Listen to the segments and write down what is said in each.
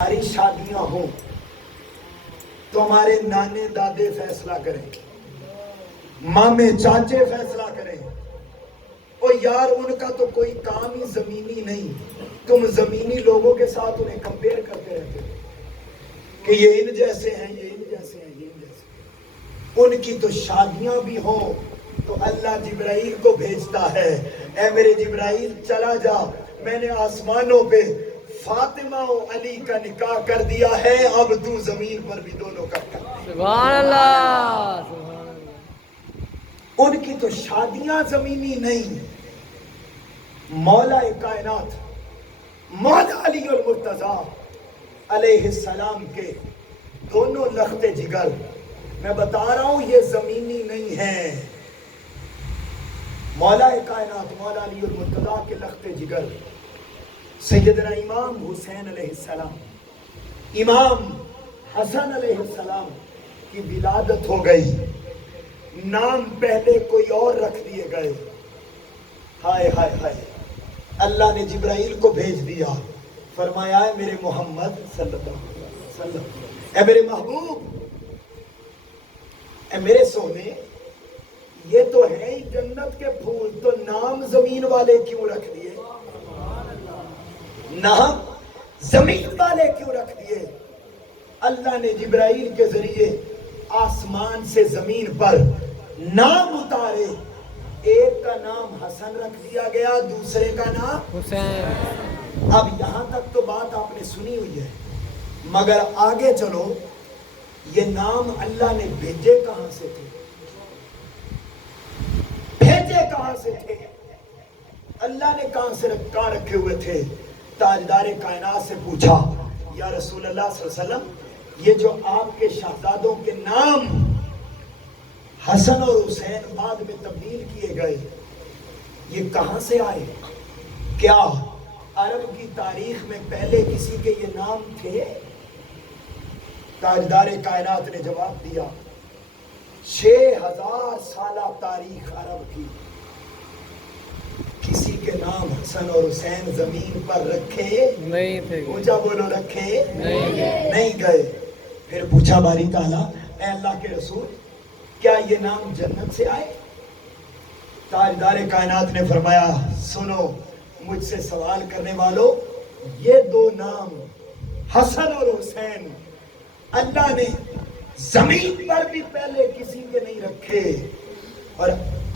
ہماری شادیاں ہوں تو ہمارے نانے دادے فیصلہ کریں، مامے چاچے فیصلہ کریں۔ او یار ان کا تو کوئی کام ہی زمینی نہیں، تم زمینی لوگوں کے ساتھ انہیں کمپیئر کرتے رہتے ہو کہ یہ ان جیسے ہیں، یہ ان جیسے ہیں، یہ ان جیسے ہیں۔ ان کی تو شادیاں بھی ہوں تو اللہ جبرائیل کو بھیجتا ہے، اے میرے جبرائیل چلا جا، میں نے آسمانوں پہ فاطمہ و علی کا نکاح کر دیا ہے، اب تو زمین پر بھی دونوں کا کر۔ سبحان اللہ، سبحان اللہ۔ ان کی تو شادیاں زمینی نہیں، مولا کائنات مولا علی المرتضیٰ علیہ السلام کے دونوں لخت جگر، میں بتا رہا ہوں یہ زمینی نہیں ہیں۔ مولا کائنات مولا علی المرتضیٰ کے لخت جگر سیدنا امام حسین علیہ السلام، امام حسن علیہ السلام کی ولادت ہو گئی، نام پہلے کوئی اور رکھ دیے گئے۔ ہائے ہائے ہائے، اللہ نے جبرائیل کو بھیج دیا، فرمایا ہے میرے محمد صلی اللہ علیہ وسلم، اے میرے محبوب، اے میرے سونے، یہ تو ہے ہی جنت کے پھول، تو نام زمین والے کیوں رکھ دیے؟ نام زمین والے کیوں رکھ دیے؟ اللہ نے جبرائیل کے ذریعے آسمان سے زمین پر نام اتارے، ایک کا نام حسن رکھ دیا گیا، دوسرے کا نام حسین۔ اب یہاں تک تو بات آپ نے سنی ہوئی ہے، مگر آگے چلو، یہ نام اللہ نے بھیجے کہاں سے تھے؟ بھیجے کہاں سے تھے؟ اللہ نے کہاں سے کہاں رکھے ہوئے تھے؟ تاجدار کائنات سے پوچھا، یا رسول اللہ صلی اللہ علیہ وسلم، یہ جو آپ کے شہزادوں کے نام حسن اور حسین بعد میں تبدیل کیے گئے، یہ کہاں سے آئے؟ کیا عرب کی تاریخ میں پہلے کسی کے یہ نام تھے؟ تاجدار کائنات نے جواب دیا، 6000 سالہ تاریخ عرب کی، کسی کے نام حسن اور حسین زمین پر رکھے نہیں تھے، اونچا بولو، رکھے نہیں نہیں گئے۔ پھر پوچھا باری تعالیٰ، اے اللہ کے رسول، کیا یہ نام جنت سے آئے؟ تاجدار کائنات نے فرمایا، سنو مجھ سے سوال کرنے والوں، یہ دو نام حسن اور حسین اللہ نے زمین پر بھی پہلے کسی کے نہیں رکھے، اور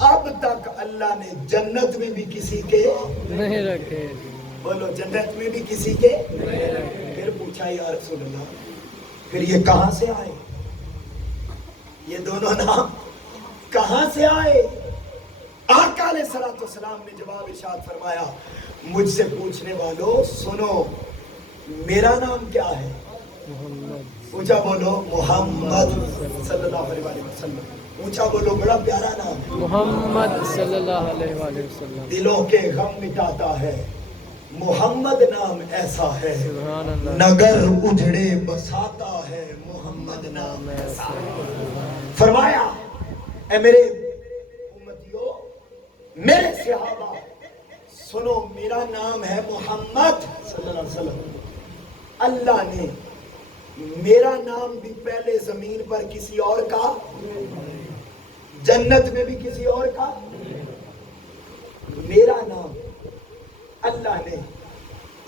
اب تک اللہ نے جنت میں بھی کسی کے نہیں رکھے، بولو، جنت میں بھی کسی کے نہیں رکھے۔ پھر پوچھا یا رسول اللہ، پھر یہ کہاں سے آئے؟ یہ دونوں نام کہاں سے آئے؟ آقا علیہ السلام نے جواب ارشاد فرمایا، مجھ سے پوچھنے والوں سنو، میرا نام کیا ہے؟ محمد، اونچا بولو، محمد صلی اللہ علیہ وسلم۔ اونچا بولو، بڑا پیارا نام ہے، محمد صلی اللہ علیہ وآلہ وسلم۔ دلوں کے غم مٹاتا ہے، محمد نام ایسا ہے، سبحان اللہ، نگر اجڑے بساتا ہے، محمد نام ایسا ہے۔ فرمایا، اے میرے امتیوں، میرے صحابہ، سنو، میرا نام ہے محمد صلی اللہ علیہ وسلم۔ اللہ نے میرا نام بھی پہلے زمین پر کسی اور کا، جنت میں بھی کسی اور کا، میرا نام اللہ نے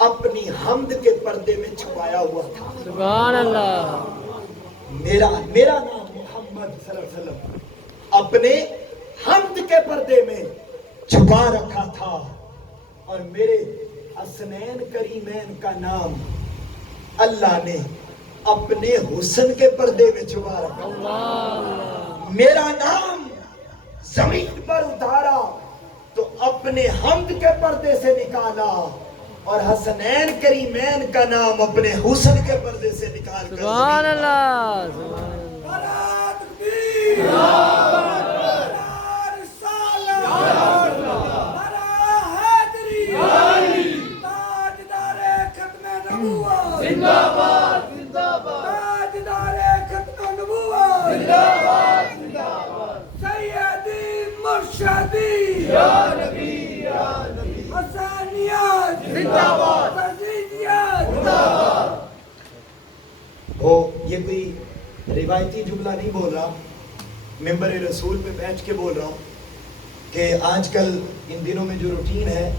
اپنی حمد کے پردے میں چھپایا ہوا تھا۔ سبحان اللہ، میرا نام محمد صلی اللہ علیہ وسلم اپنے حمد کے پردے میں چھپا رکھا تھا، اور میرے حسنین کریمین کا نام اللہ نے اپنے حسن کے پردے میں چھپا رکھا۔ اللہ، میرا نام زمین پر اتارا تو اپنے حمد کے پردے سے نکالا، اور حسنین کریمین کا نام اپنے حسن کے پردے سے نکال کر سبحان اللہ، سبحان اللہ۔ ہو. یہ کوئی روایتی جملہ نہیں بول رہا, ممبر رسول پہ بیٹھ کے بول رہا ہوں کہ آج کل ان دنوں میں جو روٹین ہے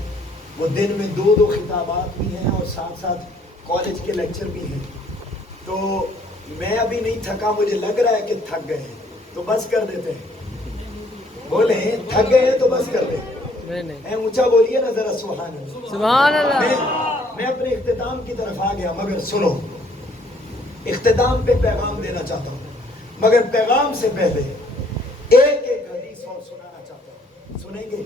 وہ دن میں 2 خطابات بھی ہیں اور ساتھ ساتھ کالج کے لیکچر بھی ہیں. تو میں ابھی نہیں تھکا, مجھے لگ رہا ہے کہ تھک گئے ہیں, تو بس کر دیتے ہیں. بولیں تھک گئے ہیں تو بس کر دیں. نہیں اونچا بولیے نا ذرا سبحان اللہ. سبحان اللہ. میں اپنے اختتام کی طرف آ گیا, مگر سنو, اختتام پہ پیغام دینا چاہتا ہوں, مگر پیغام سے پہلے ایک حدیث اور سنانا چاہتا ہوں. سنیں گے؟